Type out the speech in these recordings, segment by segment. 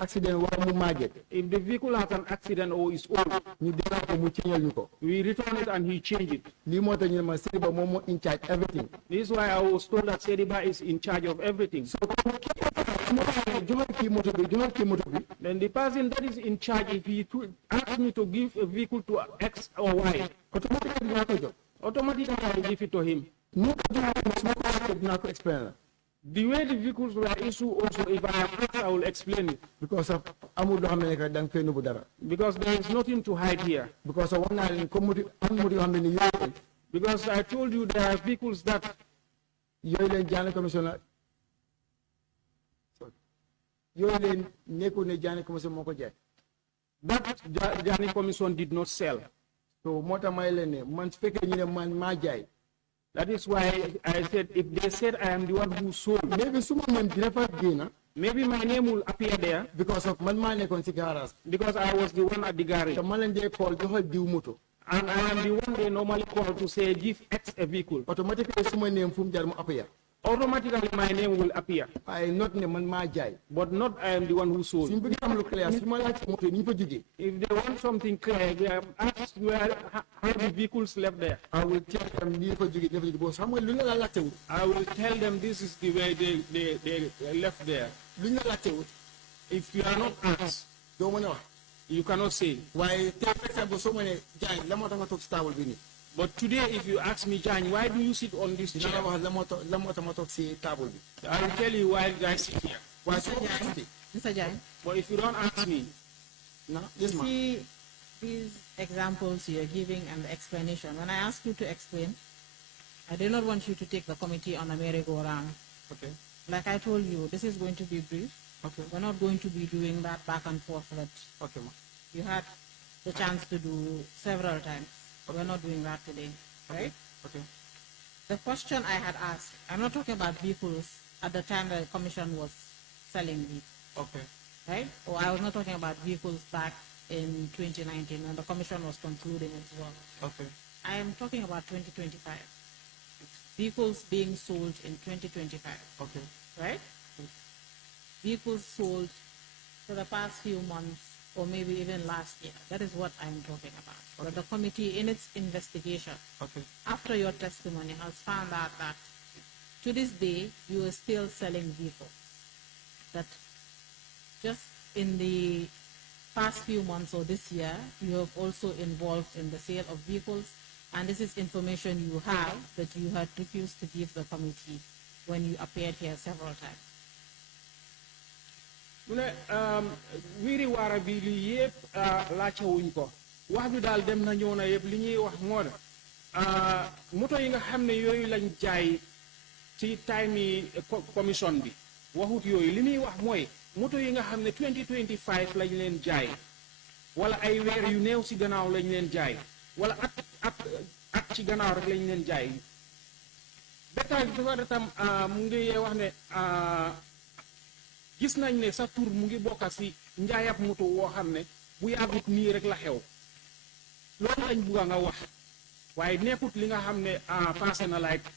accident wala mu màgget. If the vehicle has an accident or is old, ñu delloo ko mu ceeñal ñu ko. we return it and he change it. lii moo tax ñu ne ma Seriba moom moo in charge everything. This is why I was told that Seriba is in charge of everything. So su ma waxee joxal kii moto bi. Then the person that is in charge, if he asks me to give a vehicle to X or Y, automatically dinaa ko jox. automatically I will give it to him. nu ko joxee su ma ko waxee dinaa ko explain la. The way the vehicles were issued also, if I am asked, I will explain it. Because of amul loo xam ne que da nga fay nëbbu dara. Because there is nothing to hide here. Because of wax naa leen comme moto am moto yoo xam ne ni yooyu. Because I told you there are vehicles that yooyu leen Janneh Commission la. yooyu leen nekkul ne Janneh Commission moo ko jaay. that Janneh Commission did not sell. So moo tax may leen ne man su fekkee ñu ne man maa jaay. That is why I said, if they said I am the one who sold, maybe suma man dina fa génn. maybe my name will appear there. Because of man maa nekkoon si garage. Because I was the one at the garage. te man leen dee call joxal diw moto. And I am the one they normally call to say, give X a vehicle. Automatically suma name fu mu jar mu appear. Automatically my name will appear. I not ne man maa jaay. But not I am the one who sold. suñu bëgg am lu clair su ma laaj moto yi ñu fa jógee. If they want something clear, they have asked how the vehicles left there. I will tell them nii fa jógee dafa jógee boo xam nga lu ñu la laajtewul. I will tell them this is the way they left there. lu ñu la laajtewul. If you are not asked, doo mën a wax. you cannot say. waaye tey par exemple soo ma ne jaay la moo tax nga toog si table bi nii. But today, if you ask me, Jan, why do you sit on this chair? dina la wax la moo tax ma toog si table bi. I will tell you why did I sit here. waaye soo ma waxee. Mr. Jagne. But if you don't ask me, no, yes, ma'am. See these examples you're giving and the explanation. When I ask you to explain, I do not want you to take the committee on a merry-go-round. Okay. Like I told you, this is going to be brief. Okay. We're not going to be doing that back and forth that Okay, ma'am. you had the chance to do several times. Okay. We're not doing that today, right? Okay. The question I had asked, I'm not talking about vehicles at the time the commission was selling vehicles. Okay. Right? Or I was not talking about vehicles back in 2019 when the commission was concluding its work. Okay. I am talking about 2025. Vehicles being sold in 2025. Okay. Right? Vehicles sold for the past few months or maybe even last year. That is what I'm talking about. Okay. But the committee in its investigation, Okay. after your testimony, has found out that to this day you are still selling vehicles. That just in the past few months or this year, you have also involved in the sale of vehicles, and this is information you have that you had refused to give the committee when you appeared here several times. wiri wara bi li yep laajte wuñ ko wax bi daal dem na ñëw na yëpp li ñuy wax moo da moto yi nga xam ne yooyu lañ jaay ci time yi commission bi waxut yooyu li muy wax mooy moto yi nga xam ne 2025 lañ leen jaay wala ay weer yu néew ci gannaaw lañ leen jaay wala at ci gannaaw rek lañ leen jaay bétail bi dafa tam mu ngi wax ne gis nañ ne sa tur mu ngi bokka ci njaayab moto woo xam ne bu yàggut nii rek la xew loolu lañ bugga nga wax waaye nekkut li nga xam ne passé na like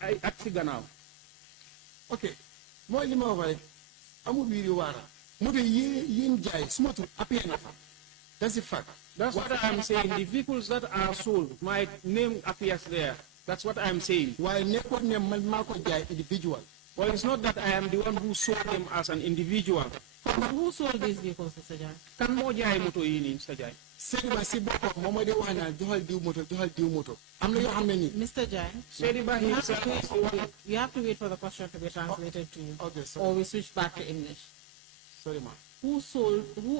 ay at ci gannaaw. ok mooy li ma wax rek amul wiiri waara moto yi yéen jaay suma tur appuyé na fa that's a fact. That's what I'm saying. The vehicles that are sold, my name appears there. That's what I'm saying. waaye nekkul ne man maa ko jaay individual. Well, it's not that I am the one who sold them as an individual. Who sold these vehicles, Mr. Jagne? Kan mo jaay moto yi nii, Mr. Jagne? Sediba si boppam moom mooy de wax naa joxal diw moto am na yoo xam ne nii. Mr. Jagne, Sediba you have to wait for the question to be translated to you. Okay, sorry. Or we switch back to English. Sorry, ma'am. Who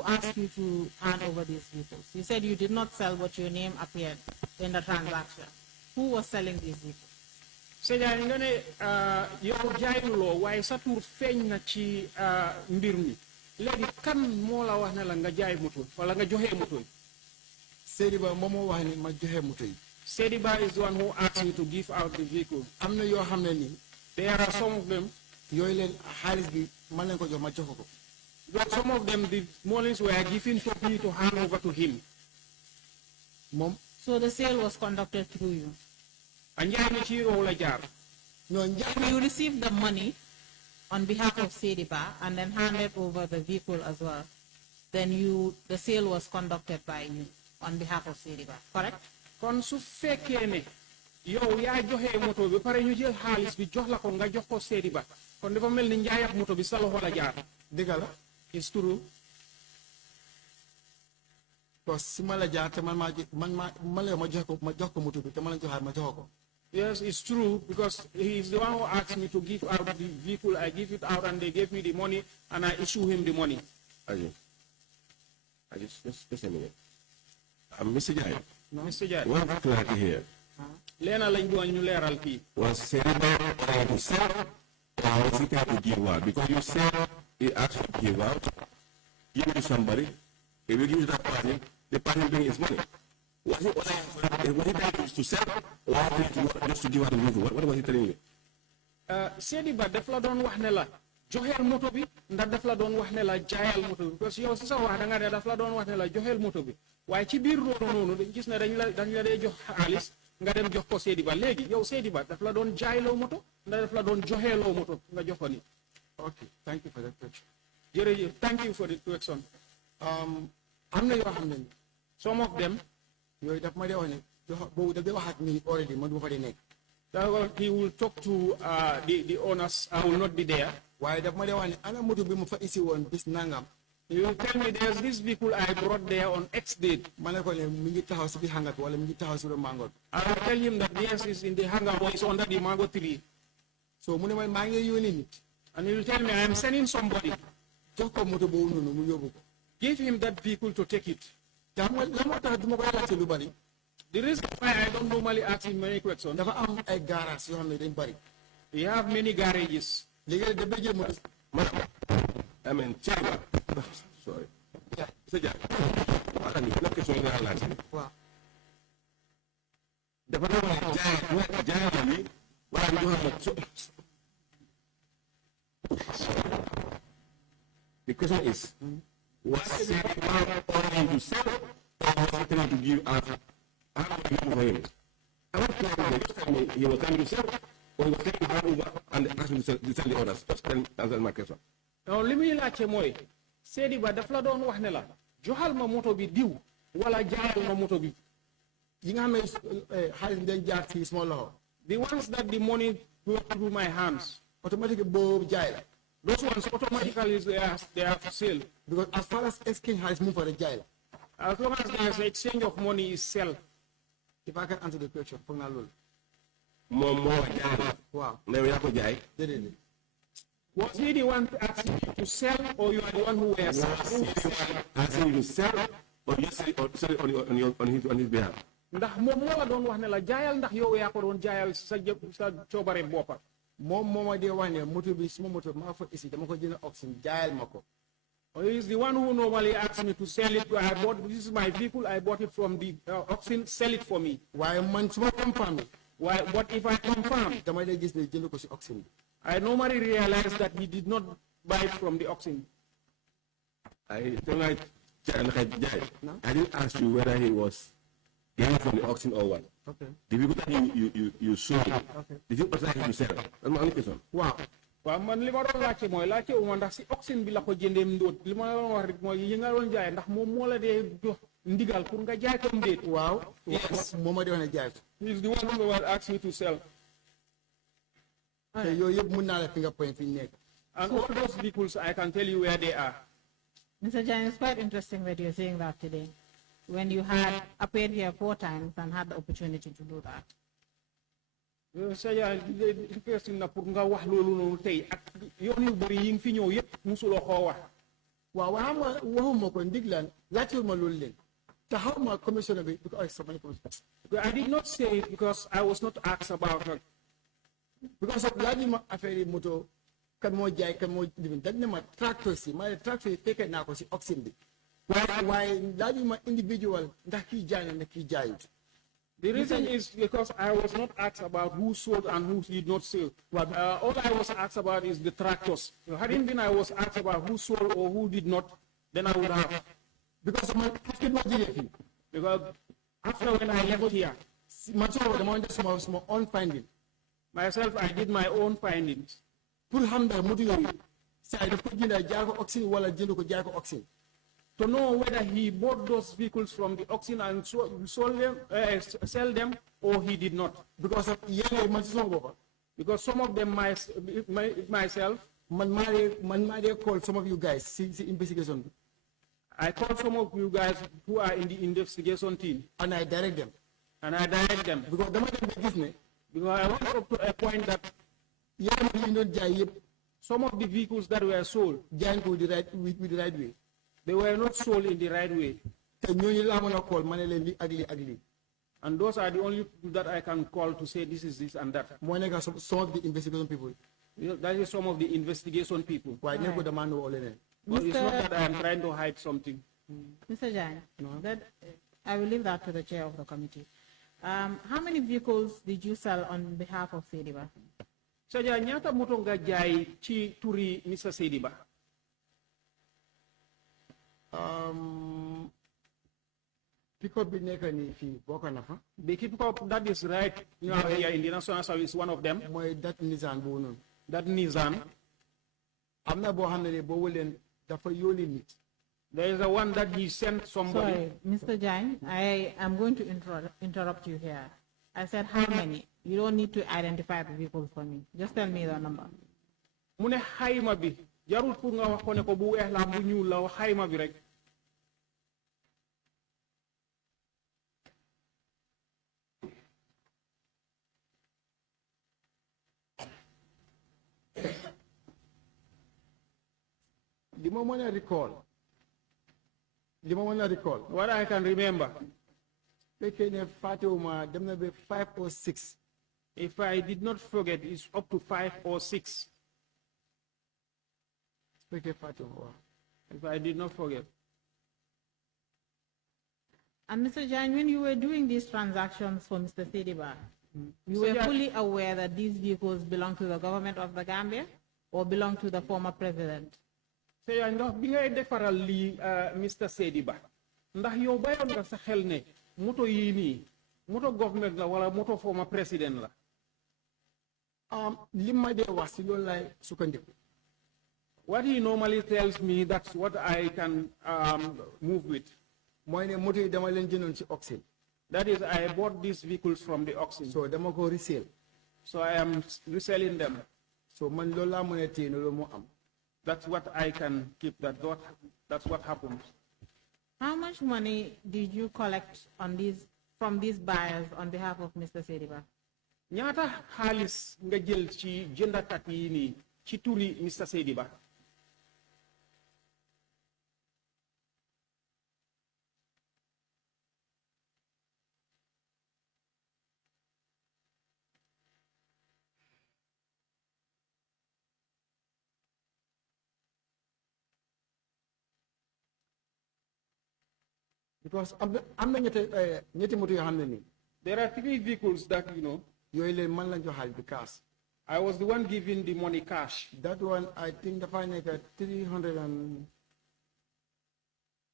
asked you to hand over these vehicles? You said you did not sell, but your name appeared in the transaction. Who was selling these vehicles? Sediba nga ne yow jaayuloo waaye sa tur feeñ na ci mbir mi léegi kan moo la wax ne la nga jaay moto wala nga joxe moto yi. Sediba moom moo wax ne ma joxe moto yi. Sediba is the one who asked you to give out the vehicle. am na yoo xam ne nii. There are some of them. yooyu leen xaalis bi man leen ko jox ma jox ko. But some of them, the monies were given to me to hand over to him. Mom. So the sale was conducted through you? No, you received the money on behalf of Sediba and then handed over the vehicle as well, then the sale was conducted by you on behalf of Sediba, correct? Kon su fekkee ne yow yaa joxe moto bi pare ñu jël xaalis bi jox la ko nga jox ko Sediba kon dafa mel ni njaay ak moto bi sa loxo la jaar. dëgg la. It's true. parce que si ma la jaar te ma jox ko moto bi te ma la joxaat ma jox ko. Yes, it's true because he is the one who asked me to give out the vehicle. I give it out and they gave me the money and I issue him the money. Just a minute. Mr. Jai. Mr. Jai. One clarity here. Lena lañ doon ñu leeral fii. Was Sediba trying to sell or was he trying to give out? Because you said he asked you to give out, give it to somebody, if you give it to that party, the party bring his money. Was he trying to sell or was he just to give out the vehicle? What was he telling you? Sediba daf la doon wax ne la joxeel moto bi ndax daf la doon wax ne la jaayal moto bi parce que yow si sa wax da nga ne daf la doon wax ne la joxeel moto bi waaye ci biir loolu noonu dañ gis ne dañ la dee jox xaalis nga dem jox ko Sediba léegi yow Sediba daf la doon jaayloo moto ndax daf la doon joxeeloo moto nga jox ko ni. Okay, thank you for that question. Jërëjëf, thank you for the question. am na yoo xam ne Some of them yooyu daf ma dee wax ne boobu daf dee wax ak ni already man du ma fa dee nekk. he will talk to the owners. I will not be there. waaye daf ma dee wax ne ana moto bi ma fa isi woon bis nangam. He will tell me there's this vehicle I brought there on X date. ma ne ko ne mi ngi taxaw si biir hangar bi wala mi ngi taxaw si biir mango bi. I will tell him that yes, it's in the hangar or it's under the mango tree. so mu ne ma maa ngi yónni nit. And he will tell me I am sending somebody. jox ko moto boobu noonu mu yóbbu ko. Give him that vehicle to take it. te xam nga lan moo tax du ma koy laajte lu bari. The reason why I don't normally ask him many questions, dafa am ay garage yoo xam ne dañ bari. we have many garages. léegi daf day jël moto. Madam, I mean, China. Sorry. Mr. Jai. What are you question in our land? waaw. Dafa doon wax jaay bi wala ñu xam the question is, was Sediba ordering to sell or was he trying to give out? How do you for him? I want to know, just tell me, he was trying to sell or he was trying to hand over and actually sell the orders? Just tell me, answer my question. Now, let me laajte mooy Sediba daf la doon wax ne la joxal ma moto bi diw wala jaayal ma moto bi. yi nga xam ne xaalis dañ jaar ci sama loxo. The ones that the money go through my hands, automatique boobu jaay la. those ones automatically they are for sale. because as far as exchange xaalis mu fa rek jaay la. As long as there's an exchange of money is sell. if I can answer the question foog naa loolu. Moom moo jaay. waaw. ne yaa ko jaay. déedéet. Was he the one asking you to sell or you are the one who were selling? Asking you to sell or you sell it on his behalf? Ndax moom moo la doon wax ne la jaayal ndax yow yaa ko doon jaayal sa coobare boppa. moom moo ma dee wax ne moto bi suma moto maa fa isi dama ko jënd auction jaayal ma ko. He is the one who normally asks me to sell it. This is my vehicle. I bought it from the auction. Sell it for me. waaye man suma confirm bi. Why? But if I confirm, dama dee gis ne jënd ko si auction bi. I normally realize that he did not buy it from the auction. I didn't ask you whether he was getting from the auction or what. Okay. The vehicle that you sold, Okay. did you authorize him to sell? That's my only question. waaw. waaw man li ma doon laajte mooy laajte wu ma ndax si auction bi la ko jëndee ndóot li ma doon wax rek mooy yi nga doon jaay ndax moom moo la dee jox ndigal pour nga jaay ko ndéet. waaw. Yes. moo ma dee wax ne jaay ko. He is the one who was asking me to sell. te yooyu yëpp mun naa la fi nga point fi ñu nekk. And all those vehicles, I can tell you where they are. Mr. Jagne, it's quite interesting that you're saying that today, when you had appeared here 4 times and had the opportunity to do that. Saya interesting na pour nga wax loolu noonu tey ak yoon yu bëri yi nga fi ñëw yëpp musuloo koo wax. waaw waaye xam nga waxuma ko ndiglaan laajtewul ma loolu leen te xaw ma commissioner bi because somebody I did not say it because I was not asked about it. because of laaj ma affaire yi moto kan moo jaay kan moo lifin dañ ne ma tracteur si ma ne tracteur yi fekkee naa ko si auction bi waaye laaj ma individual ndax kii jaay na ne kii jaayut. The reason is because I was not asked about who sold and who did not sell. All I was asked about is the tractors. Hadn't been I was asked about who sold or who did not, then I would have. Because after when I left here, my own finding. myself, I did my own findings. pour xam ndax moto yooyu saa yi daf ko jëndaa jaay ko oxyne wala jënd ko jaay ko oxyne. To know whether he bought those vehicles from the auction and sold them, sell them, or he did not. Because of Because some of them myself, man call some of you guys see investigation. I call some of you guys who are in the investigation team. And I direct them. Because I want up to a point that some of the vehicles that were sold with the right way. They were not sold in the right way. And those are the only people that I can call to say this is this and that. Some of the investigation people. That is some of the investigation people. Why never the man know all in it? But it's not that I am trying to hide something. Mr. Jagne, I will leave that to the chair of the committee. How many vehicles did you sell on behalf of Sediba? Saja nyata mutonga jai chi turi Mr. Sediba. Pick up the neck and if you walk on the pick up, that is right. You know, here in the National Service, one of them. That Nissan. That Nissan. I'm not going to there is a one that he sent somebody. Sorry, Mr. Jagne, I am going to interrupt you here. I said how many? You don't need to identify the vehicles for me. Just tell me the number. Mune hayma bi jarul pour nga wax ko ne ko bu weex la bu ñuul la wax hayma bi rek. The moment I recall. What I can remember. 5 or 6. If I did not forget, it's up to 5 or 6. If I did not forget. And Mr. Jagne, when you were doing these transactions for Mr. Sediba, you were fully aware that these vehicles belong to the government of the Gambia or belong to the former president? So I know bi ngay defaral li Mr. Sediba ndax yow bayon nga sa xel ne moto yi ni moto government la wala moto former president la. Lima de wax ci lool lay sukkandiku. What he normally tells me, that's what I can move with. Moy ne moto yi dama len jënon ci auction. That is, I bought these vehicles from the auction. So dama ko resell. So I am reselling them. So man lool la mëna té lool mo am. That's what I can keep. That's what happens. How much money did you collect from these buyers on behalf of Mr. Sediba? Ñaata xaalis nga jël ci jëndakat yi ni ci turi Mr. Sediba? Because there are 3 vehicles that, you know, I was the one giving the money cash. That one, I think the fine is 300 and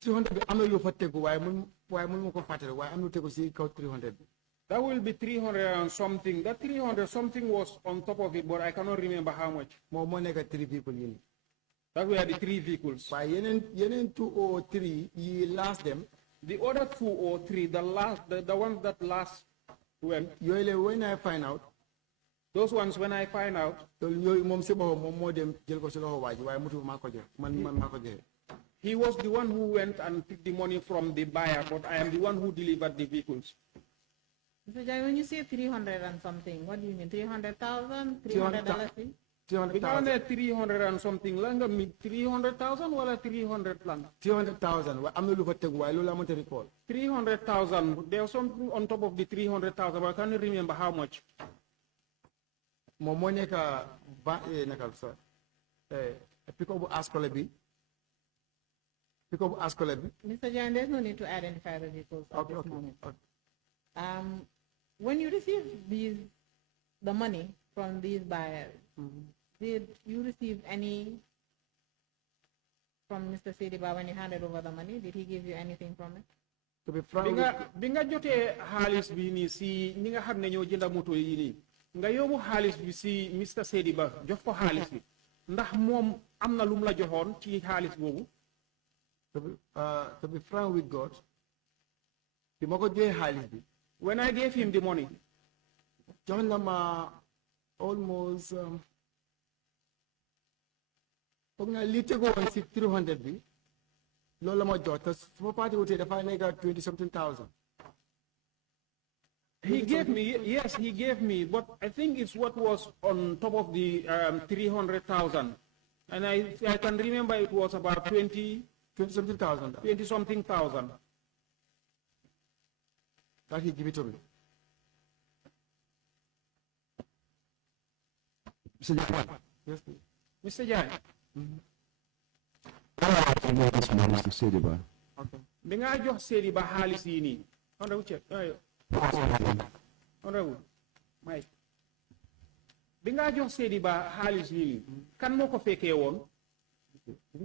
200. I'm not for take why I'm not to see 300. That will be 300 and something. That 300 something was on top of it, but I cannot remember how much. More money got 3 people in. That were the 3 vehicles. By Yenen 2 or 3, you lost them. The other 2 or 3, the ones that last when I find out, those ones when I find out, he was the one who went and picked the money from the buyer, but I am the one who delivered the vehicles. So when you say 300 and something, what do you mean? 300,000? $300? 300 and something. 300,000 or 300 lang? 300,000. I'm not looking at why I'm not recall. 300,000. There was something on top of the 300,000, but I can't remember how much. Momonika pick up Askolebi. Mr. Jagne, there's no need to identify the vehicles at this moment. When you receive the money from these buyers, did you receive any from Mr. Sediba when you handed over the money? Did he give you anything from it? To be frank, binga jote halis bi ni si ñi nga xamne ñoo jënda moto yi ni nga yobu halis bi si Mr. Sediba jox ko halis bi ndax moom am na lu mu la joxoon ci xaalis boobu. To be frank with God, bi ma ko joxee xaalis bi. When I gave him the money, jox na ma almost foog naa lii tegu woon si 300 bi loolu la ma jox te su ma parti wutee dafa nekk 20 something thousand. he gave me, yes, he gave me, but I think it's what was on top of the 300,000. And I can remember it was about 20 something thousand. 20 something thousand. That he give it to me. Mr. Jammeh, Yes, please. Mr. Jagne, I want to know this money to Sediba. Okay. bi nga jox Sedi Ba xaalis yi nii. Honorable Chair, Honorable Mike. Bi nga jox Sedi Ba xaalis yi nii. Kan moo ko fekkee woon? Bi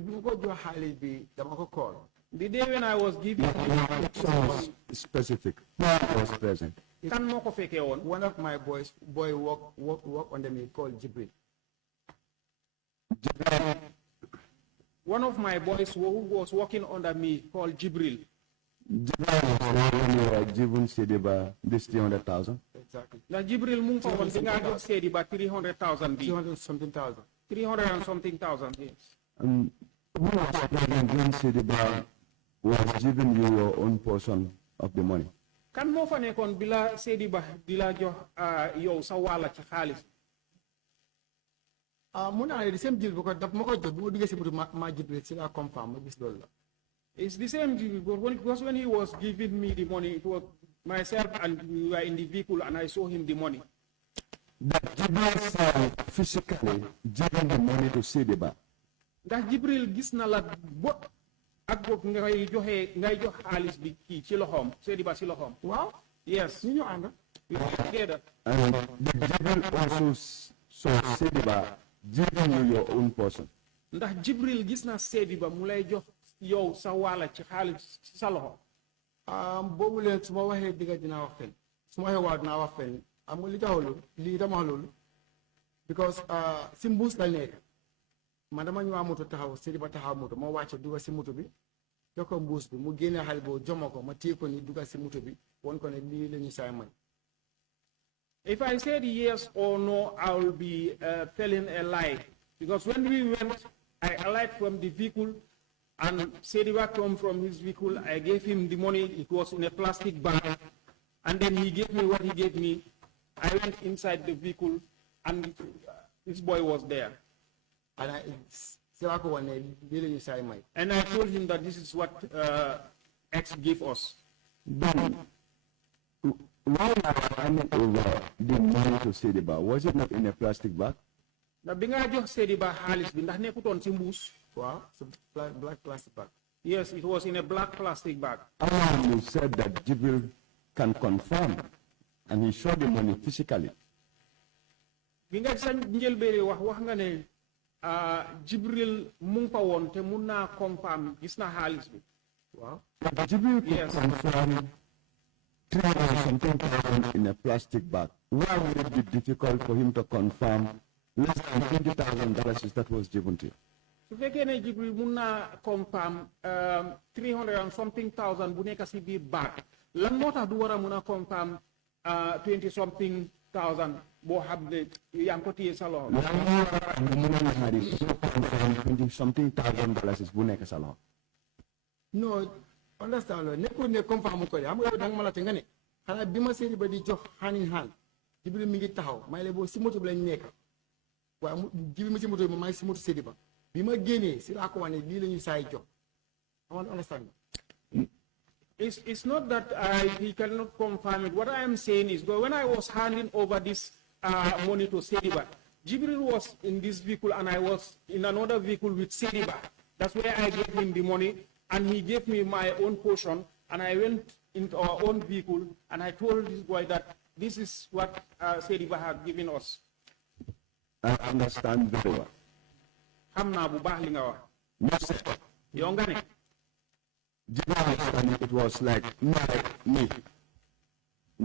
ma ko jox xaalis bi dama ko call. The day when I was giving So specific. Who was present? kan moo ko fekkee woon? One of my boy work under me called Jibril. One of my boys who was working under me called Jibril. Given Sediba this 300,000. Exactly. Now Jibril mu ngi fa woon bi nga jox Sedi Ba 300,000 bi. 200 something thousand. 300 and something thousand, yes. Who was present when Sediba was giving you your own portion of the money? Kan moo fa nekkoon bi la Sedi Ba di la jox yow sa wàlla ci xaalis? Mun naa ne the same deal because daf ma ko jox bi ma duggee si moto ma Jibril si la confirm ma gis loolu la. It's the same deal because when he was giving me the money, it was myself and we were in the vehicle and I saw him the money. That Jibril saw physically giving the money to Sediba. Ndax Jibril gis na la bot ak boog ngay jox xaalis bi kii ci loxoom Sedi Ba ci loxoom. Waaw. Yes. ñu ànd. We were together. And the Jibril also saw Sediba giving you your own portion. Ndax Jibril gis na Sedi Ba mu lay jox yow sa wàlla ci xaalis ci sa loxo. Boobu leen su ma waxee digga dinaa wax fen su ma waxee waaw dinaa wax fen am nga li taxaw loolu lii dama wax loolu because si mbuus la nekk man dama ñëwaat moto taxaw Sedi Ba taxaw moto ma wàcce dugal si moto bi jox ko mbuus bi mu génnee xaalis boobu jox ma ko ma téye ko ni dugal si moto bi won ko ne lii la ñu saay may. If I said yes or no, I will be telling a lie. Because when we went, I alighted from the vehicle and Sedi Ba come from his vehicle. I gave him the money. It was in a plastic bag. And then he gave me what he gave me. I went inside the vehicle and this boy was there. And I ko wane lii la ñu saay may. And I told him that this is what X gave us. Then, why you are handing over the money to Sediba? Was it not in a plastic bag? Na bi nga jox Sedi Ba xaalis bi ndax nekkutoon ci mbuus. Wow, it's a black plastic bag. Yes, it was in a black plastic bag. You said that Jibril can confirm, and he showed the money physically. Bi nga sa njëlbéere wax nga ne Jibril mu ngi fa woon te mun naa confirm gis na xaalis bi. Wow. But Jibril could Yes. confirm 300,000 in a plastic bag. Why would it be difficult for him to confirm less than $20,000 that was given to you? Su fekkee ne Jibril mun naa confirm 300 and something thousand bu nekk si biir bag lan moo tax du war a mun a confirm 20 something thousand boo xam ne yaa ngi ko téye sa loxo. $20,something bu nekk sa loxo. No, understand loolu nekkul ne confirm ko de xam nga yow danga ma laajte nga ne xanaa bi ma Sedi Ba di jox hand in hand Jibril mi ngi taxaw may la boo si moto bi lañ nekk waaye mu Jibril ma si moto bi maa ngi si moto Sedi Ba bi ma génnee si laa ko wane lii la ñu saay jox I want to understand. It's not that he cannot confirm it. What I am saying is that when I was handing over this money to Sedi Ba, Jibril was in this vehicle and I was in another vehicle with Sedi Ba. That's where I gave him the money and he gave me my own portion and I went into our own vehicle and I told this boy that this is what Sedi Ba had given us. I understand very well. Xam naa bu baax li nga wax. You said Yow nga ne Jibril, it was like me.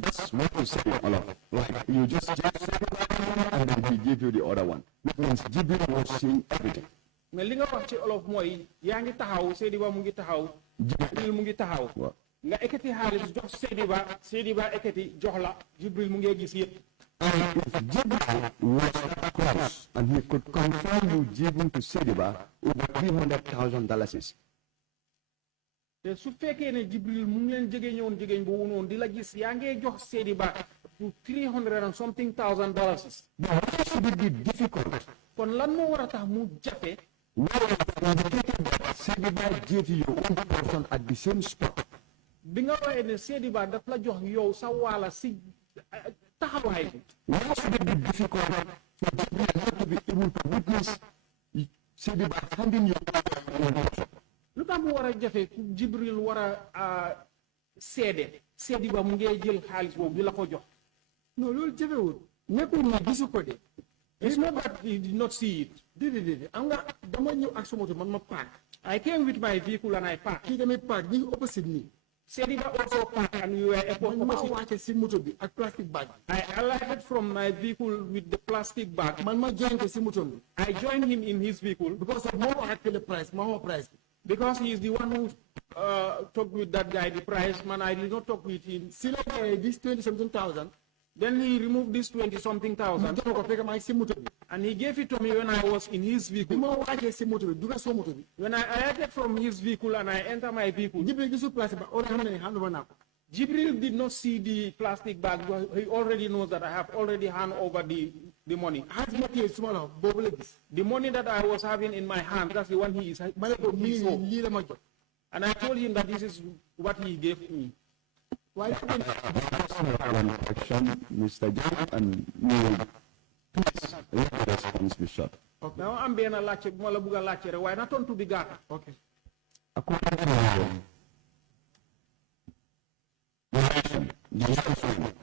That's what you say, Olaf. Like, you just gave Sediba and then he gave you the other one. Which means Jibril was seeing everything. mais li nga wax ci olof mooy yaa ngi taxaw Sediba mu ngi taxaw Jibril mu ngi taxaw nga ekkati xaalis jox Sediba ekkati jox la Jibril mu ngi gis yëpp. And if Jibril was that close and he could confirm you giving to Sediba over $300,000. te su fekkee ne Jibril mu ngi leen jege ñëwoon jege boobu noonu di la gis yaa ngi jox Sediba to $300 and something thousand. But why should it be difficult? kon lan moo war a tax mu jafe. Sediba gave you your own portion at the same spot. bi nga waxee ne Sediba daf la jox yow sa waala si taxawaay bi. Why should it be difficult for Jibril not to be able to witness Sediba handing you your portion? lu tax mu war a jafe Jibril war a seede Sediba mu ngi jël xaalis boobu di la ko jox. non loolu jafewul nekkul ne gisu ko de. It's not that he did not see it. déedéet am nga dama ñëw ak sama moto man ma park. I came with my vehicle and I parked. kii tamit park ñu ngi opposite nii. Sediba also parked and we were man ma wàcce si moto bi ak plastic bag. I alighted from my vehicle with the plastic bag. man ma join ko si moto bi. I joined him in his vehicle because of moo wax ak le price moo wax price bi. because he is the one who talked with that guy the price. Man, I did not talk with him. si la this 20-something thousand. Then he removed this 20-something thousand and he gave it to me when I was in his vehicle. When I alighted from his vehicle and I entered my vehicle, Jibril did not see the plastic bag. He already knows that I have already handed over the money. The money that I was having in my hand, that's the one he saw. And I told him that this is what he gave me. Why one question, Mr. Jammeh, and you please let the response be short. Okay. Now I'm being a lecture, why not on to be got? Okay. According to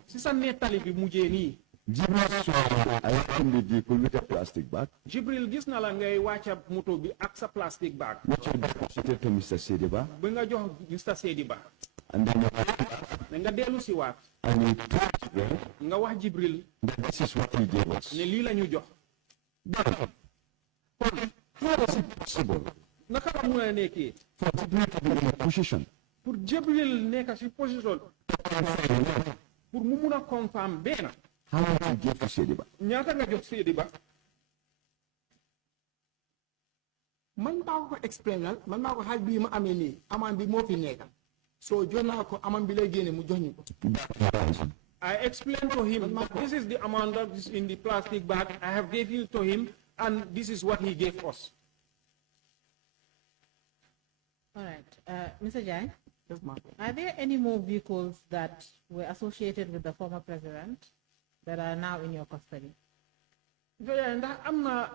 Sisa netali bi mujé ni. Jibril saw I am the vehicle with a plastic bag. Jibril gis na la ngay wacca moto bi ak sa plastic bag. Which you deposited to Mr. Sediba. Bi nga jox Mr. Sediba. And then nga delu ci wat. And you told Jibril nga wax Jibril that this is what he gave us. Ne li lañu jox. How is it possible naka la mëna nekké for Jibril to be in a position pour Jibril nekk ci position pour mu mëna confirm ben how much you gave to Sediba? ñaata nga jox Sediba? man maa ko explainal man maa ko xaaj bi ma amee nii amaan bi moo fi nekk so jox naa ko amaan bi lay génne mu jox ñu ko. I explained to him that this is the amount that is in the plastic bag. I have gave it to him and this is what he gave us. All right. Mr. Jagne, are there any more vehicles that were associated with the former president that are now in your custody? ndax am na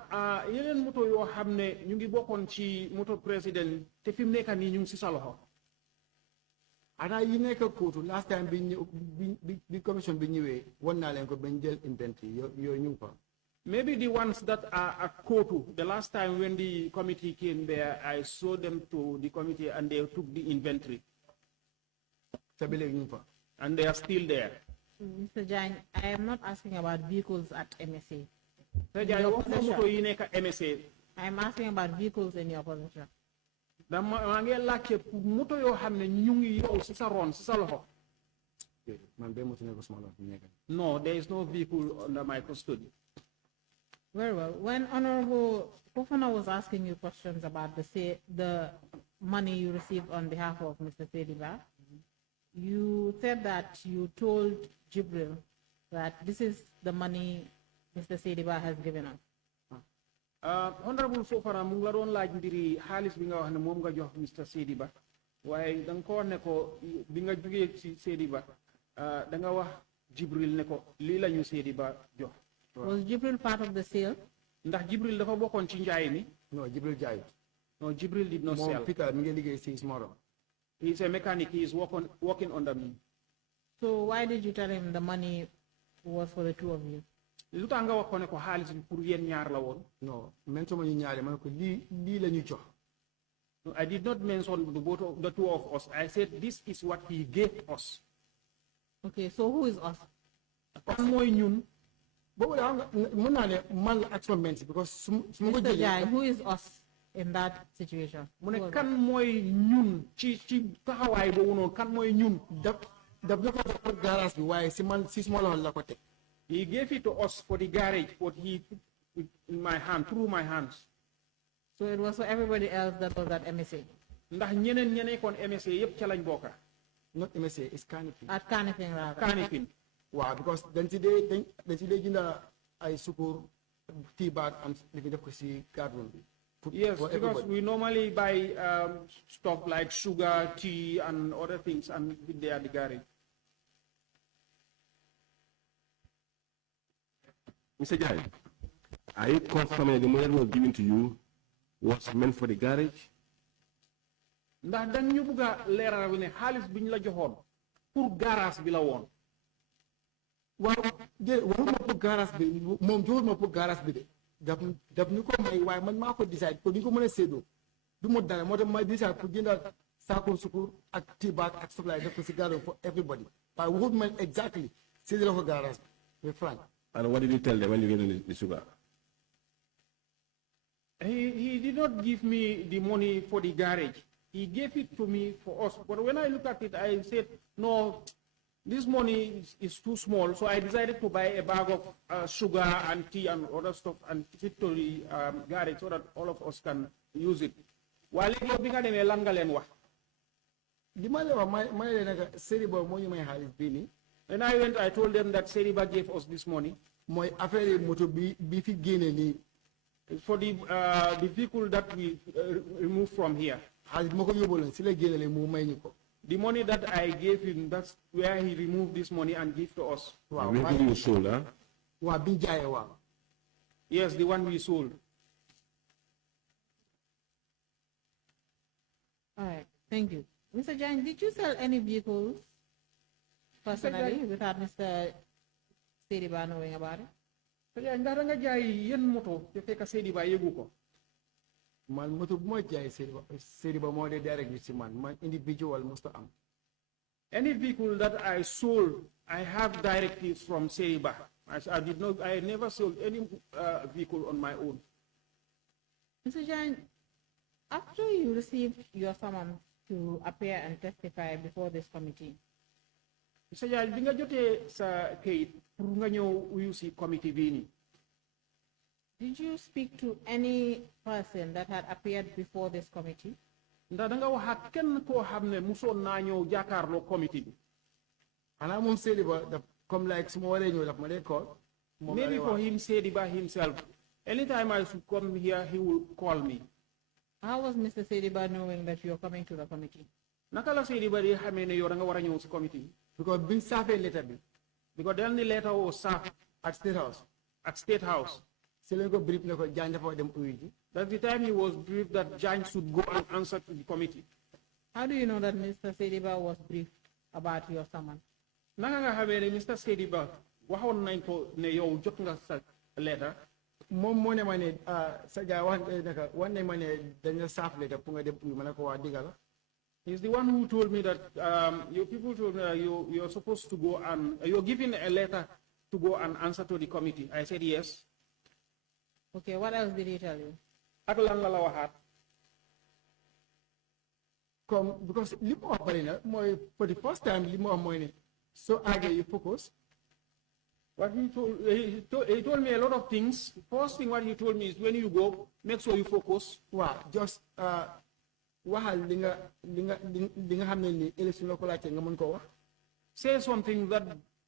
yeneen moto yoo xam ne ñu ngi bokkoon ci moto président te fi mu nekk nii ñu ngi si sa loxo. ana yi nekk kóotu last time bi commission bi ñëwee won naa leen ko bañ jël inventory yooyu ñu ngi fa. Maybe the ones that are at Kotu, the last time when the committee came there, I showed them to the committee and they took the inventory. And they are still there. Mr. Jagne, I am not asking about vehicles at MSA. I am asking about vehicles in your possession. No, there is no vehicle under my custody. Very well. When Honorable Fofana was asking you questions about the money you received on behalf of Mr. Sediba, you said that you told Jibril that this is the money Mr. Sediba has given us. Honorable Fofana mu ngi la doon laaj mbiri xaalis bi nga wax ne moom nga jox Mr. Sediba waaye da nga ko wax ne ko bi nga jógee ci Sediba da nga wax Jibril ne ko lii la ñu Sediba jox. Was Jibril part of the sale? Ndax Jibril dafa bokkoon ci njaay mi? No, Jibril jaayut. No, Jibril did not sell. Peter mi ngi liggéey ci tomorrow. He is a mechanic. He is working under me. So why did you tell him the money was for the two of you? Lu tax nga wax ko ne ko xaalis bi pour yéen ñaar la woon? No, mentuma ñu ñaare ma ne ko lii la ñu jox. No, I did not mention the two of us. I said this is what he gave us. Okay, so who is us? kan mooy ñun. boobu la nga mën naa ne man la actuellement because su ma ko Mr. jëlee Jagne, who is us in that situation? mu ne kan mooy ñun ci taxawaay boobu noonu kan mooy ñun. daf ñu ko def pour garage bi waaye si suma loxo la ko teg. He gave it to us for the garage, but he put it in my hand, through my hands. So it was for everybody else that was at MSA? Ndax ñeneen kon MSA yëpp ca lañ bokka. Not MSA, it's Kanifing. At Kanifing rather. Kanifing. Wow, because dañ si dee jënda ay sukur tea bag am li fi def ko si garden bi. Yes, because we normally buy stuff like sugar, tea, and other things, and put there at the garage. Mr. Jai, are you confirming the money that was given to you was meant for the garage? Ndax dañ ñu bëgg a leeral ne xaalis bi ñu la joxoon pour garage bi la woon. waaw waxuma pour garage bi moom joxul ma pour garage bi de daf ñu ko may waaye man maa ko decide ko ni ko mën a séddoo du ma dara moo tax ma decide pour jëndal saako sukur ak tibaak ak supply def ko si garage for everybody waaye waxut man exactly séddale ko garage bi mais frank. And what did you tell them when you gave them the sugar? He did not give me the money for the garage. He gave it to me for us. But when I look at it, I said, no, this money is too small. So I decided to buy a bag of sugar and tea and other stuff and give it to the garage so that all of us can use it. While you being a langalenwa. When I went, I told them that Seriba gave us this money. For the vehicle that we removed from here. The money that I gave him, that's where he removed this money and gave to us. Wow. The vehicle you sold, huh? Yes, the one we sold. All right, thank you. Mr. Jagne, did you sell any vehicles personally without Mr. Seriba knowing about it? Ndara nga jaay yen moto te fekk Seriba yegu ko. Man moto bu ma jaay Seriba moo de direct ci man individual musta am. Any vehicle that I sold, I have directives from Seriba. I never sold any vehicle on my own. Mr. Jagne, after you received your summons to appear and testify before this committee, Mr. Jagne, bi nga jotee sa kayit pour nga ñëw uyu si committee bii nii. Did you speak to any person that had appeared before this committee? Ndax da nga wax ak kenn koo xam ne musoon naa ñëw jàkkaarloo committee bi. Xanaa moom Seriba daf comme like su ma waree ñëw daf ma dee call. Maybe for him, Seriba himself. Anytime I should come here, he will call me. How was Mr. Seriba knowing that you're coming to the committee? Naka la Seriba di xamee ne yow da nga war a ñëw si committee. Because biñ saafee letter bi. Because then the letter was served at State House. At State House. Si lañ ko brief ne ko Jagne dafa dem uyu ji. That's the time he was briefed that Jagne should go and answer to the committee. How do you know that Mr. Seriba was briefed about your summons? Naka nga xamee ne Mr. Seriba waxoon nañ ko ne yow jot nga sa letter. Moom moo ne ma ne sa jaay wax ne ma ne dañ la saaf letter pour nga dem uyu ma ne ko waa digga la. He's the one who told me that your people told me you're supposed to go and you're given a letter to go and answer to the committee. I said yes. Okay, what else did he tell you? Ak lan la waxaat. Because li ma wax bari na mooy for the first time li ma wax mooy ne so àggee you focus. What he told me a lot of things. First thing what he told me is when you go, make sure you focus. Wow, just waxal li nga xam ne ni élection la ko laajte nga mën ko wax. Say something that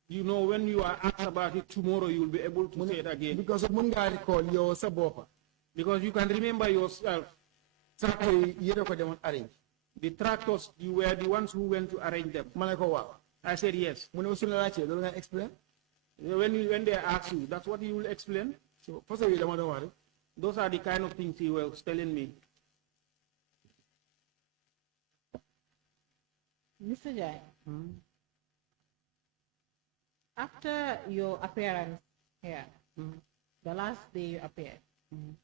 you know when you are asked about it tomorrow you will be able to say it again. Because mën ngaa recall yow sa bopp. Because you can remember yourself. Tractor yi yéen ko demoon arrange. The tractors, you were the ones who went to arrange them. Ma ne ko waaw. I said yes. Mu ne su la laajte loolu nga explain. When they ask you, that's what you will explain. So first of all, dama doon wax rek. Those are the kind of things he was telling me. Mr. Jagne, after your appearance here, the last day you appeared,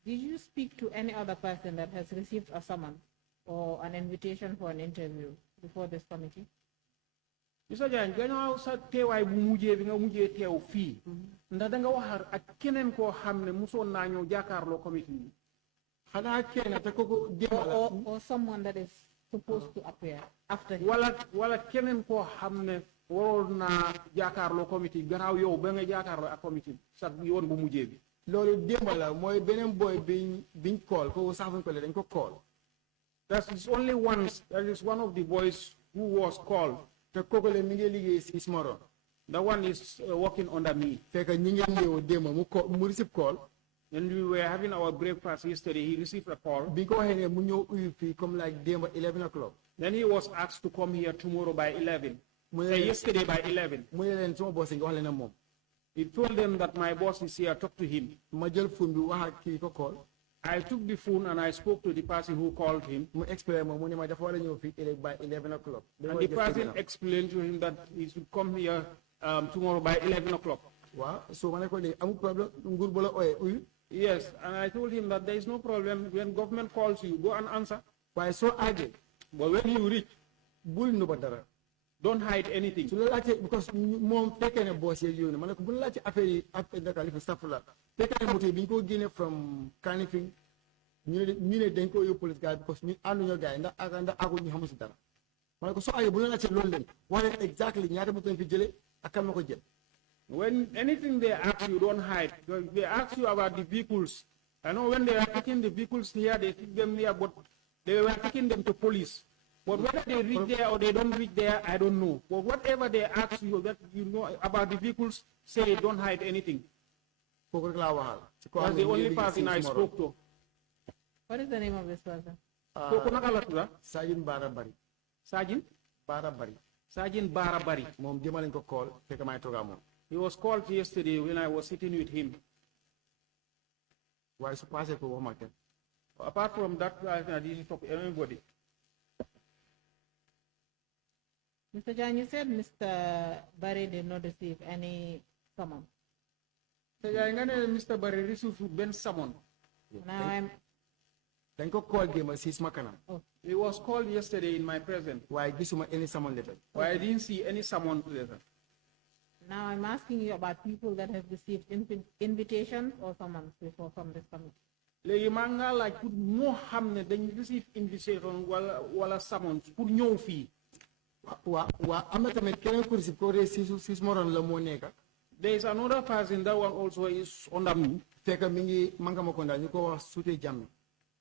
did you speak to any other person that has received a summons or an invitation for an interview before this committee? Mr. Jagne gannaaw sa teewaay bu mujjee bi nga mujjee teew fii ndax da nga wax ak keneen koo xam ne musoon naa ñëw jàkkaarloo comité bi xanaa kenn te kooku démb la or someone that is supposed to appear after him. wala keneen koo xam ne waroon naa jàkkaarloo comité bi gannaaw yow ba nga jàkkaarloo ak comité bi sa yoon bu mujjee bi loolu démb la mooy beneen boy biñ call kooku sax fuñ ko dañ ko call. that is only once that is one of the boys who was called. te kooku la mi ngi liggéey si Ismoro. The one is working under me. fekk ñi ngeen ñëw démb mu receive call. When we were having our breakfast yesterday, he received a call. bi ko waxee ne mu ñëw uyu fii comme like démb 11 o'clock. Then he was asked to come here tomorrow by 11. Yesterday by 11. mu ne leen suma boss nga wax leen moom. He told them that my boss is here, talk to him. ma jël phone bi wax ak kii ko call. I took the phone and I spoke to the person who called him. mu explain ma mu ne ma dafa war a ñëw fii by 11 o'clock. And the person explained to him that he should come here tomorrow by 11 o'clock. waaw so ma ne ko léegi amul problème nguur bu la ooyee uyu. Yes, and I told him that there is no problem. When government calls you, go and answer. waaye soo àggee. But when you reach, bul nu ba dara. don't hide anything. su la laajte because moom fekkee ne boss yeeg yooyu ma ne ko bu la laajte affaire yi affaire de Kalifa stafula fekkee ne moto yi bi ñu ko génne from Kanifing ñu ne dañ ko yóbbu police gars yi because ñu ànduñoo gars yi ndax àggul ñu xamul si dara ma ne ko soo àggee bu la laajte loolu leen wax leen exactly ñaata moto lañ fi jëlee ak kan ma ko jël. When anything they ask you, don't hide. Because they ask you about the vehicles. I know when they are taking the vehicles here, they take them here, but they were taking them to police. But whether they reach there or they don't reach there, I don't know. But whatever they ask you that you know about the vehicles, say don't hide anything. That's the only person I spoke to. What is the name of this person? Sergeant Barabari. Sergeant? Barabari. Sergeant Barabari. Mom jëmalen ko call fekk may toga mom. He was called yesterday when I was sitting with him. Why su passé ko wax ma kenn. Apart from that, I didn't talk to anybody. Mr. Jagne, you said Mr. Barry did not receive any summon. Mr. Barry received Ben summon. Now I'm. Then go call game sis makana. Oh. He was called yesterday in my presence. Why gisuma any summon letter? Why I didn't see any summon letter. Now I'm asking you about people that have received invitations or summons before from this committee. Léegi maa nga laaj pour ñoo xam ne dañ receive invitation wala summons pour ñëw fii. Wa am na tamit keneen ku receive ko sis moron la moo nekk. There is another person that one also is under me. Fekk mi ngi Mankamakunda ñu ko wax Sute Jammeh.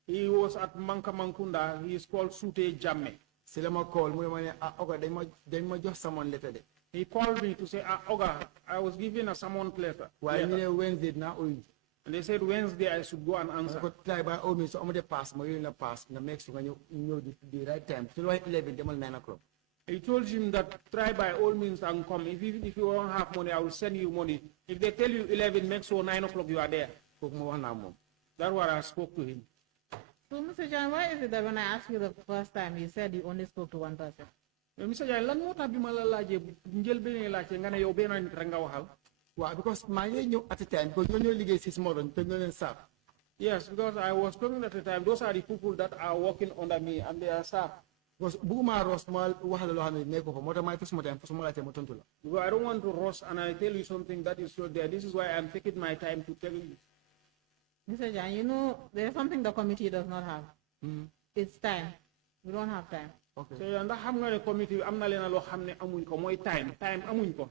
He was at Mankamakunda. He is called Sute Jammeh. Si la ma call mu ne ma ne oga dañ ma jox summon letter de. He called me to say, Oga, I was given a summon letter. Why Wednesday now? And they said Wednesday I should go and answer. Try by all means, so I'm going to pass, my pass, the next one, you know the right time. So 11, 9 o'clock. He told him that try by all means and come. If you don't have money, I will send you money. If they tell you 11, make sure 9 o'clock you are there. That's what I spoke to him. So, Mr. Jagne, why is it that when I asked you the first time, you said you only spoke to one person? Mr. Jagne, lan moo tax bi ma la laajee njël beneen laajte nga ne yow benn nit rek nga waxal. Why? Because my ñëw at the time, because you're liggéey si modern, te ñoo leen staff. Yes, because I was talking at the time. Those are the people that are working under me and they are staff. Because buguma ros ma waxal loo xam ne nekk ko moo tax may fusuma time fusuma laajte ma tontu la. Because I don't want to rush and I tell you something that is not there. This is why I'm taking my time to tell you. Mr. Jagne, you know, there's something the committee does not have. It's time. We don't have time. Okay. So ndax xam nga ne committee am na leen loo xam ne amuñ ko mooy time amuñ ko.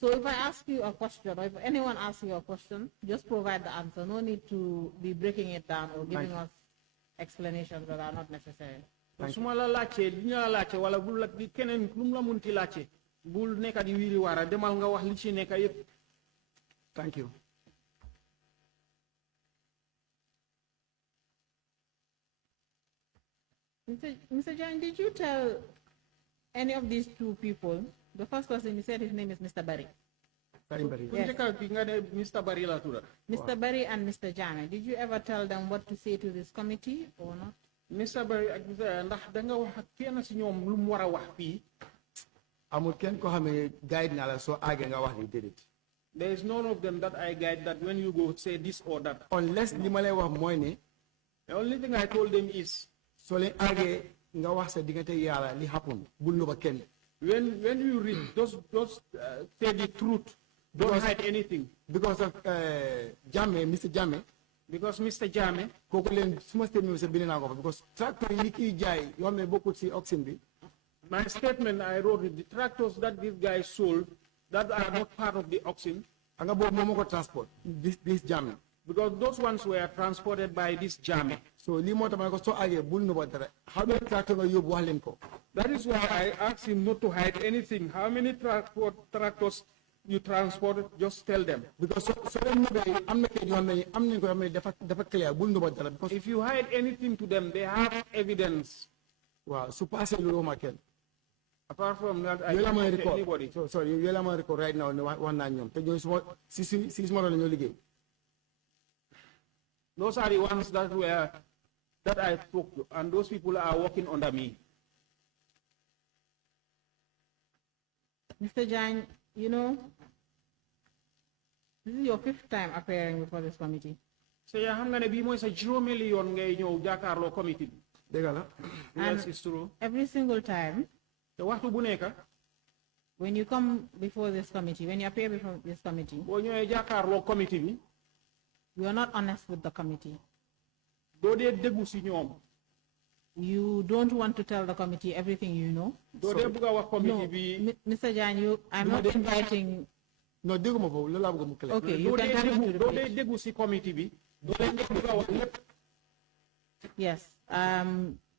So if I ask you a question, or if anyone asks you a question, just provide the answer. No need to be breaking it down or giving us explanations that are not necessary. su ma la laajtee li ñu la laajte wala bul la di keneen lu mu la munti laajte bul nekk di wiiri waara demal nga wax li ci nekk yëpp. Thank you. Mr. Jagne, did you tell any of these two people? The first person, you said his name is Mr. Barry. Yes. Mr. Barry la tuda. Mr. Barry and Mr. Jammeh, did you ever tell them what to say to this committee or not? Mr. Barry ak ndax da nga wax ak kenn ci ñoom lu mu war a wax fii. Amul kenn ko xam ne guide na la soo àggee nga wax li déedéet. There is none of them that I guide that when you go say this or that. Unless li ma lay wax mooy ne. The only thing I told them is. So leen àggee nga wax sa diggante yàlla li happen bul nu ba kenn. when you read those say the truth. Don't hide anything. Because of Jammeh, Mr. Jammeh. Because Mr. Jammeh. Kooku leen suma statement sa bind naa ko fa because tractor yi kii jaay yoo xam ne bokkul si oxen bi. My statement I wrote it, the tractors that this guy sold that are not part of the oxen. Anga boobu moom moo ko transport this Jammeh. Because those ones were transported by this Jammeh. So lii moo tax ma ne ko soo àggee bul nu ba dara how many tractor nga yóbbu wax leen ko. That is why I asked him not to hide anything. How many tractors you transport? Just tell them. Because so leen nobee am na kayit yoo xam ne am nañ ko yoo xam ne dafa clear bul nu ba dara. Because If you hide anything to them, they have evidence. waaw su passé loolu ma kenn. Apart from that, I Yooyu la don't may tell record anybody. sorry yooyu la may record right now ne wax naa ñoom te ñooy suma si suma doon la ñoo liggéey. Those are the ones that I spoke to, and those people are working under me. Mr. Jagne, you know, this is your 5th time appearing before this committee. So yeah, I'm gonna be more sa juróomeeli yoon ngay ñëw jàkkaarloo committee bi. Dëgg la. Yes, it's true. Every single time, te waxtu bu nekk when you come before this committee, when you appear before this committee, boo ñëwee jàkkaarloo committee bi you are not honest with the committee. doo dee déggu si ñoom. You don't want to tell the committee everything you know. doo dee bëgg a wax committee No, bi. Mr. Jagne, I'm not inviting. non dégguma foofu loolu laa bëgg mu clair. Okay, you doo can dee come déggu to doo the dee déggu si committee bi. doo dee bëgg a wax lépp. Yes.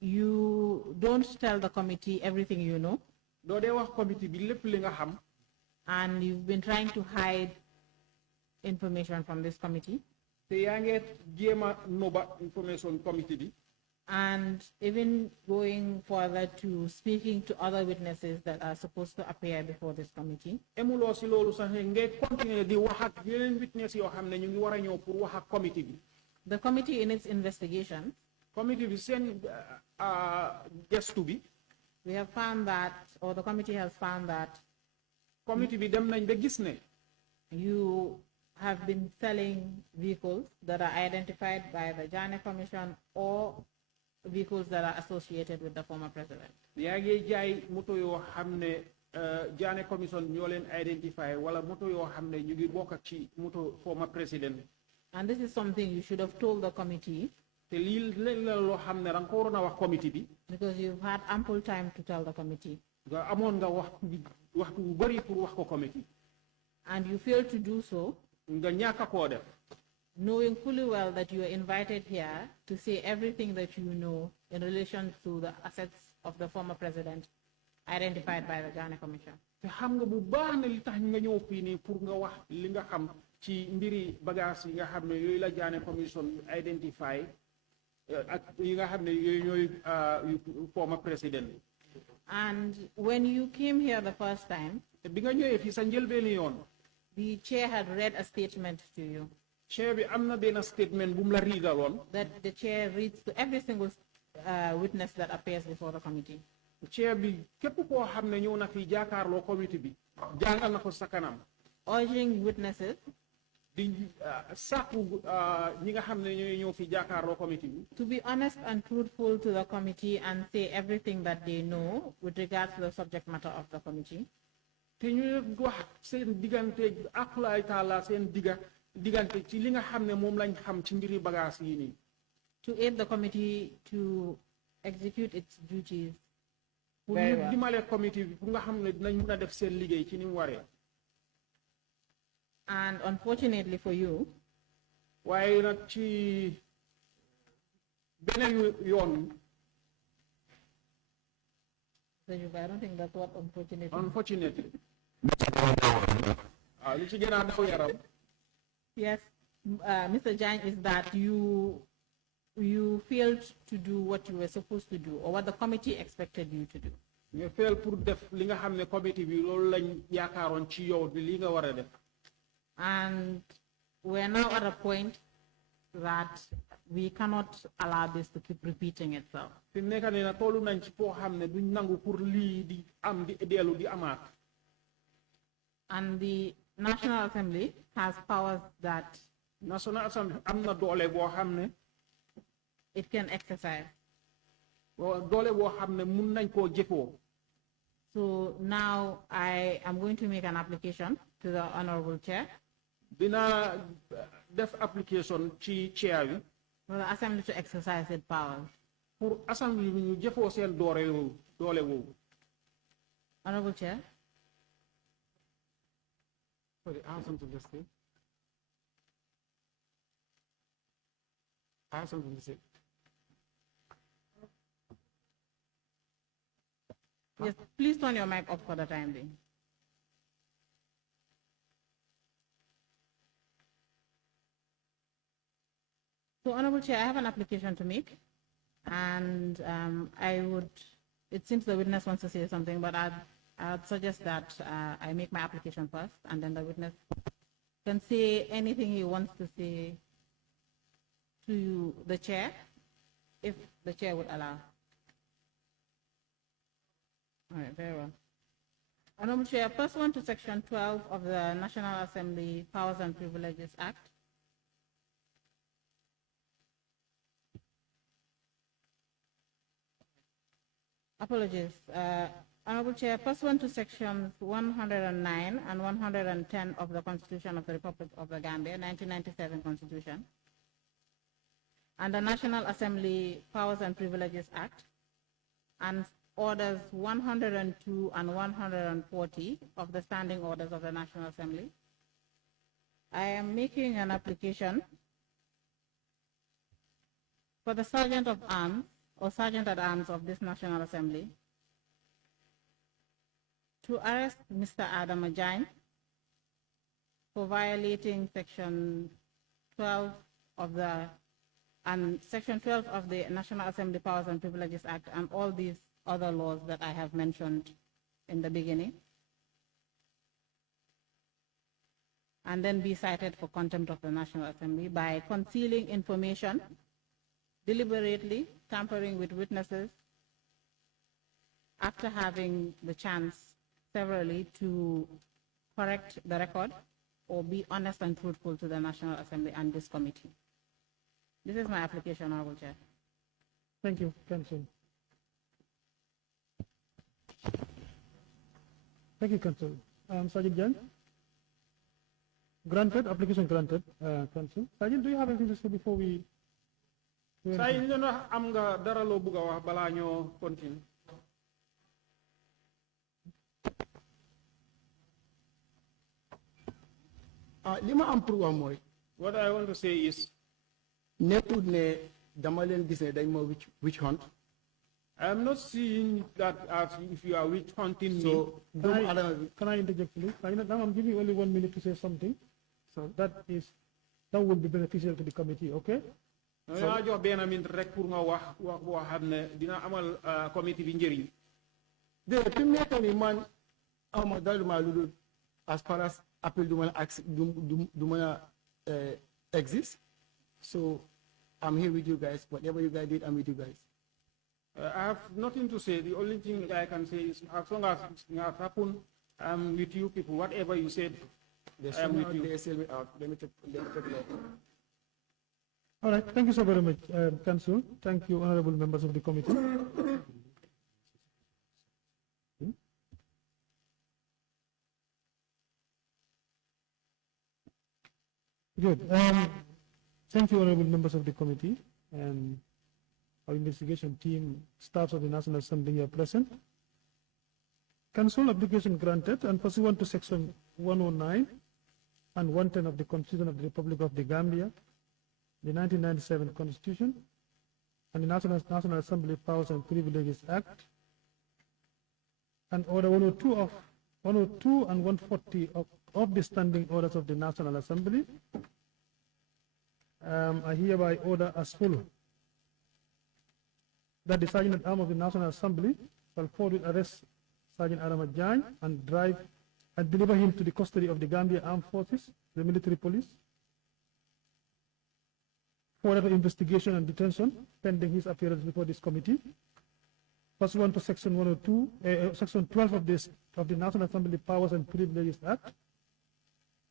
You don't tell the committee everything you know, doo dee wax committee bi lépp li nga xam. and you've been trying to hide information from this committee. te yaa ngi jéem a noba information committee bi. And even going further to speaking to other witnesses that are supposed to appear before this committee. emuloo si loolu sax ngay continuer di wax ak yeneen witness yoo xam ne ñu ngi war a ñëw pour wax ak committee bi. The committee in its investigation, committee bi seen gestu bi. we have found that, or the committee has found that, committee bi dem nañ ba gis ne. you have been selling vehicles that are identified by the Janneh Commission or vehicles that are associated with the former president. yaa ngi jaay moto yoo xam ne Janneh Commission ñoo leen identify wala moto yoo xam ne ñu ngi bokk ak ci moto former president. And this is something you should have told the committee, te lii leen la loo xam ne da nga ko waroon a wax committee bi. because you've had ample time to tell the committee. nga amoon nga waxtu bu bëri pour wax ko committee. And you failed to do so, nga ñàkk koo def. knowing fully well that you are invited here to say everything that you know in relation to the assets of the former president identified by the Janneh Commission. te xam nga bu baax ne li tax nga ñëw fii nii pour nga wax li nga xam ci mbiri bagage yi nga xam ne yooyu la Janneh Commission identify ak yi nga xam ne yooyu ñooy former president. And when you came here the first time, te bi nga ñëwee fii sa njëlbeeni yoon. the chair had read a statement to you. chair bi am na benn statement bu mu la riidaloon. That the chair reads to every single witness that appears before the committee. chair bi képp koo xam ne ñëw na fii jàkkaarloo committee bi jàngal na ko sa kanam. Urging witnesses di sàkku ñi nga xam ne ñooy ñëw fii jàkkaarloo committee bi. to be honest and truthful to the committee and say everything that they know with regards to the subject matter of the committee. te ñu wax seen diggante ak laay taala seen diggante ci li nga xam ne moom lañ xam ci mbiri bagage yi nii. To aid the committee to execute its duties. pour ñu dimbale committee bi pour nga xam ne dinañ mën a def seen liggéey ci ni mu waree. And unfortunately for you, waaye nag ci beneen yoon. I don't think that's what unfortunately. Unfortunately. Lu ci gën a daw yaram. Yes, Mr. Jagne, is that you failed to do what you were supposed to do or what the committee expected you to do. nga fail pour def li nga xam ne committee bi loolu lañ yaakaaroon ci yow bi li nga war a def. And we're now at a point that we cannot allow this to keep repeating itself. fi mu nekk nii nag tollu nañ ci foo xam ne duñ nangu pour lii di am di dellu di amaat. And the National Assembly has powers that National Assembly am na doole boo xam ne. it can exercise. doole boo xam ne mun nañ koo jëfoo. So now I am going to make an application to the Honorable Chair dina def application ci chair bi for the Assembly to exercise its powers. pour assemblée bi ñu jëfoo seen doole woowu. Honorable Chair. Sorry, I have something to say. I have something to say. Yes, please turn your mic off for the time being. So, Honorable Chair, I have an application to make, and it seems the witness wants to say something, but I'd suggest that I make my application first, and then the witness can say anything he wants to say to the chair, if the chair would allow. All right, very well. Honorable Chair, pursuant to Section 12 of the National Assembly Powers and Privileges Act, apologies. Honorable Chair, pursuant to Sections 109 and 110 of the Constitution of the Republic of the Gambia, 1997 Constitution, and the National Assembly Powers and Privileges Act, and Orders 102 and 140 of the Standing Orders of the National Assembly, I am making an application for the Sergeant of Arms or Sergeant at Arms of this National Assembly to arrest Mr. Adama Jagne for violating Section 12 of the Section 12 of the National Assembly Powers and Privileges Act and all these other laws that I have mentioned in the beginning, and then be cited for contempt of the National Assembly by concealing information, deliberately tampering with witnesses, after having the chance severally to correct the record or be honest and truthful to the National Assembly and this committee. This is my application, Honorable Chair. Thank you, Council. Thank you, Council. Sergeant Jagne? Granted, application granted, Council. Sergeant, do you have anything to say before we... saa yi ñu wax am nga dara loo bëgg a wax balaa ñoo continue. li ma am pour wax mooy. What I want to say is. nekkul ne dama leen gis ne dañ ma witch hunt. I am not seeing that as if you are witch hunting me. So, can I interject, please? I'm giving you only 1 minute to say something. So that would be beneficial to the committee, okay? So, I jox benn minute rek pour nga wax boo xam ne dina amal committee bi njëriñ. De fi mu nekk nii man awma dara lu ma lu dul as far as appel du mën a exist. So I'm here with you guys. Whatever you guys did, I'm with you guys. I have nothing to say. The only thing I can say is as long as it has happened, I'm with you people. Whatever you said, I'm with you. They sell me out. Let me take it out. All right. Thank you so very much, Council. Thank you, honorable members of the committee. Good. Thank you, honorable members of the committee and our investigation team, staffs of the National Assembly are present. Council application granted and pursuant to Section 109 and 110 of the Constitution of the Republic of the Gambia, the 1997 Constitution, and the National Assembly Powers and Privileges Act, and Order 102 and 140 of the Standing Orders of the National Assembly, I hereby order as follows: that the Sergeant at Arms of the National Assembly shall forthwith arrest Sergeant Adama Jagne and drive and deliver him to the custody of the Gambia Armed Forces, the military police, for further investigation and detention pending his appearance before this committee. Pursuant to Section 102, Section 12 of the National Assembly Powers and Privileges Act,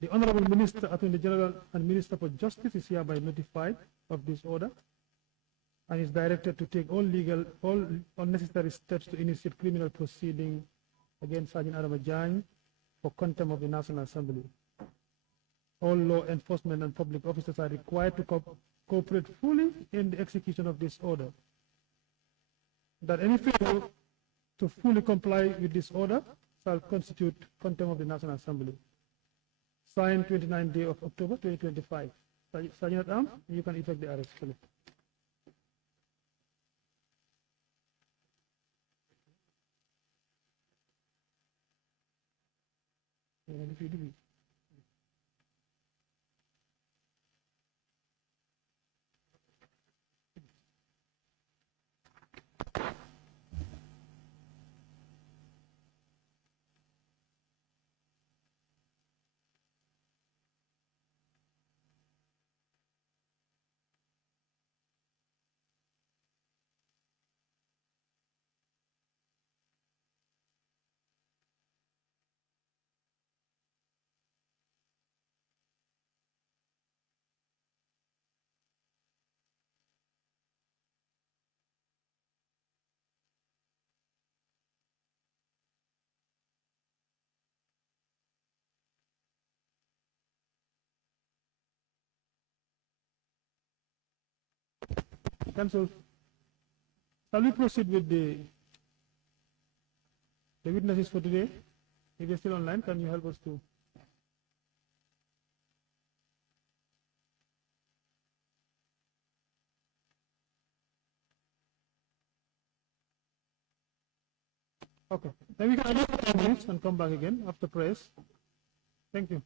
the Honorable Minister, Attorney General, and Minister for Justice is hereby notified of this order and is directed to take all unnecessary steps to initiate criminal proceeding against Sergeant Adama Jagne for contempt of the National Assembly. All law enforcement and public officers are required to cooperate fully in the execution of this order. That any failure to fully comply with this order shall constitute contempt of the National Assembly. Signed 29th day of October 2025. Sergeant Adama, you can effect the arrest, please. Council, shall we proceed with the witnesses for today? If you're still online, can you help us to? Okay, then we can adjourn for 10 minutes and come back again after prayers. Thank you.